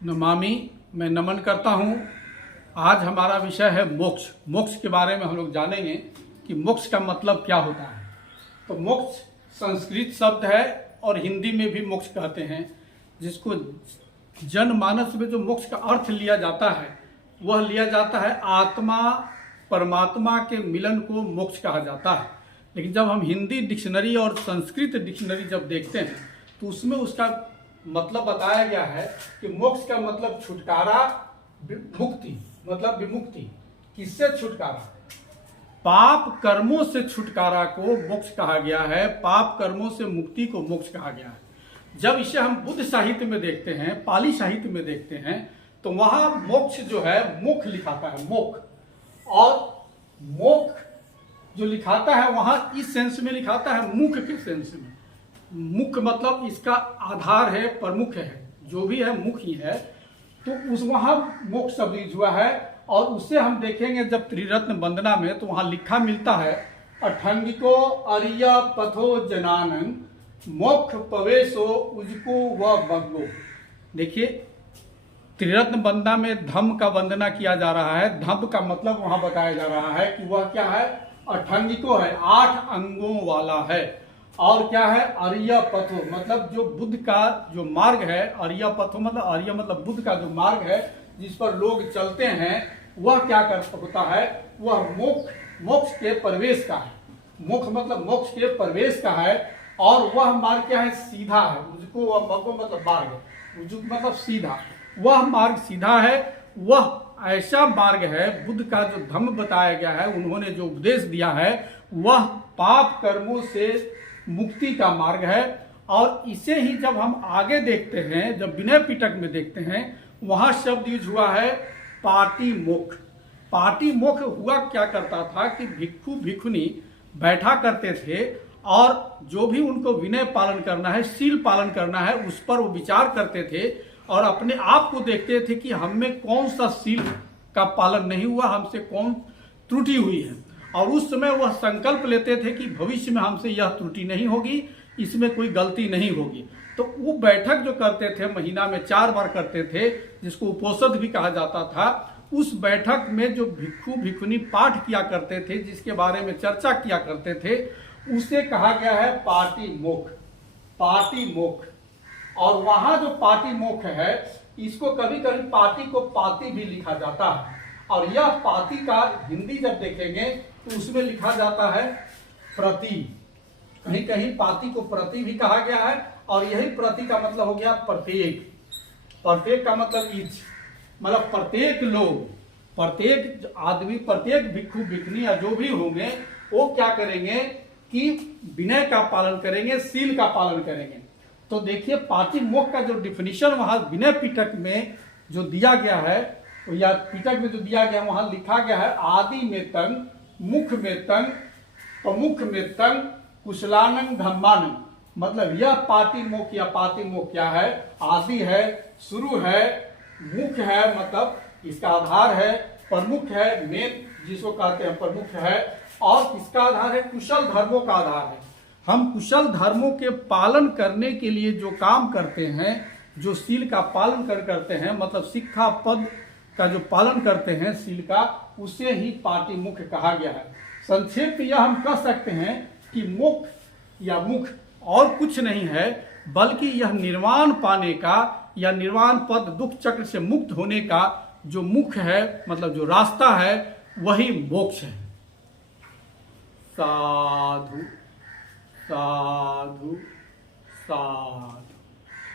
नमामि। मैं नमन करता हूँ। आज हमारा विषय है मोक्ष। मोक्ष के बारे में हम लोग जानेंगे कि मोक्ष का मतलब क्या होता है। तो मोक्ष संस्कृत शब्द है और हिंदी में भी मोक्ष कहते हैं, जिसको जनमानस में जो मोक्ष का अर्थ लिया जाता है वह लिया जाता है आत्मा परमात्मा के मिलन को मोक्ष कहा जाता है। लेकिन जब हम हिंदी डिक्शनरी और संस्कृत डिक्शनरी जब देखते हैं तो उसमें उसका मतलब बताया गया है कि मोक्ष का मतलब छुटकारा, मुक्ति मतलब विमुक्ति। किससे छुटकारा? पाप कर्मों से छुटकारा को मोक्ष कहा गया है। पाप कर्मों से मुक्ति को मोक्ष कहा गया है। जब इसे हम बुद्ध साहित्य में देखते हैं, पाली साहित्य में देखते हैं, तो वहां मोक्ष जो है मुख लिखाता है, मुख। और मोक्ष जो लिखाता है वहां इस सेंस में लिखाता है, मुख के सेंस में। मुख मतलब इसका आधार है, प्रमुख है, जो भी है मुख ही है। तो उस वहां मोक्ष शब्द यूज हुआ है। और उससे हम देखेंगे जब त्रिरत्न वंदना में, तो वहां लिखा मिलता है अठंगिको अरिया पथो जनानन मोक्ष पवेशो उजको व बगलो। देखिए, त्रिरत्न वंदना में धम्म का वंदना किया जा रहा है। धम्म का मतलब वहां बताया जा रहा है कि वह क्या है, अठंगिको है, 8 अंगों वाला है। और क्या है, आर्य पथो मतलब जो बुद्ध का जो मार्ग है। आर्य पथो मतलब आर्य मतलब बुद्ध का जो मार्ग है जिस पर लोग चलते हैं, वह क्या कर होता है, वह मोक्ष के प्रवेश का है। मोक्ष मतलब मोक्ष के प्रवेश का है। और वह मार्ग क्या है, सीधा है। मुझको वह मको मतलब मार्ग है, मुझको मतलब सीधा। वह मार्ग सीधा है। वह ऐसा मार्ग है, बुद्ध का जो धम्म बताया गया है, उन्होंने जो उपदेश दिया है, वह पाप कर्मों से मुक्ति का मार्ग है। और इसे ही जब हम आगे देखते हैं, जब विनय पिटक में देखते हैं, वहां शब्द यूज हुआ है पातिमोक्ष। पातिमोक्ष हुआ क्या करता था कि भिक्षु भिक्षुनी बैठा करते थे और जो भी उनको विनय पालन करना है, शील पालन करना है, उस पर वो विचार करते थे और अपने आप को देखते थे कि हम में कौन सा शील का पालन नहीं हुआ, हमसे कौन त्रुटि हुई है। और उस समय वह संकल्प लेते थे कि भविष्य में हमसे यह त्रुटि नहीं होगी, इसमें कोई गलती नहीं होगी। तो वो बैठक जो करते थे, महीना में 4 बार करते थे, जिसको उपोषद भी कहा जाता था। उस बैठक में जो भिक्षु भिक्षुनी पाठ किया करते थे, जिसके बारे में चर्चा किया करते थे, उसे कहा गया है पातिमोक्ष। पातिमोक्ष। और वहां जो पातिमोक्ष है, इसको कभी कभी पाति को पाति भी लिखा जाता है। और यह पाति का हिंदी जब देखेंगे तो उसमें लिखा जाता है प्रति। कहीं कहीं पाति को प्रति भी कहा गया है। और यही प्रति का मतलब हो गया प्रत्येक। प्रत्येक का मतलब ईच, मतलब प्रत्येक लोग, प्रत्येक आदमी, प्रत्येक भिक्षु भिक्षुनी या जो भी होंगे, वो क्या करेंगे कि विनय का पालन करेंगे, शील का पालन करेंगे। तो देखिए, पातिमोक्ष का जो डिफिनीशन वहां विनय पिटक में जो दिया गया है, या पिटक में जो दिया गया, वहां लिखा गया है आदि में तंग, मुख में तंग, प्रमुख में तंग, कुशलानंग धम्मानंग। मतलब यह पातिमोक्ष या पातिमोक्ष क्या है, आदि है, शुरू है, मुख है मतलब इसका आधार है, प्रमुख है, मेन जिसको कहते हैं प्रमुख है, और इसका आधार है कुशल धर्मों का आधार है। हम कुशल धर्मों के पालन करने के लिए जो काम करते हैं, जो शील का पालन करते हैं, मतलब शिक्षा पद का जो पालन करते हैं शील का, उसे ही पातिमोक्ष कहा गया है। संक्षेप में यह हम कह सकते हैं कि मोक्ष या मुख और कुछ नहीं है, बल्कि यह निर्वाण पाने का या निर्वाण पद, दुख चक्र से मुक्त होने का जो मुख है, मतलब जो रास्ता है, वही मोक्ष है। साधु साधु साधु।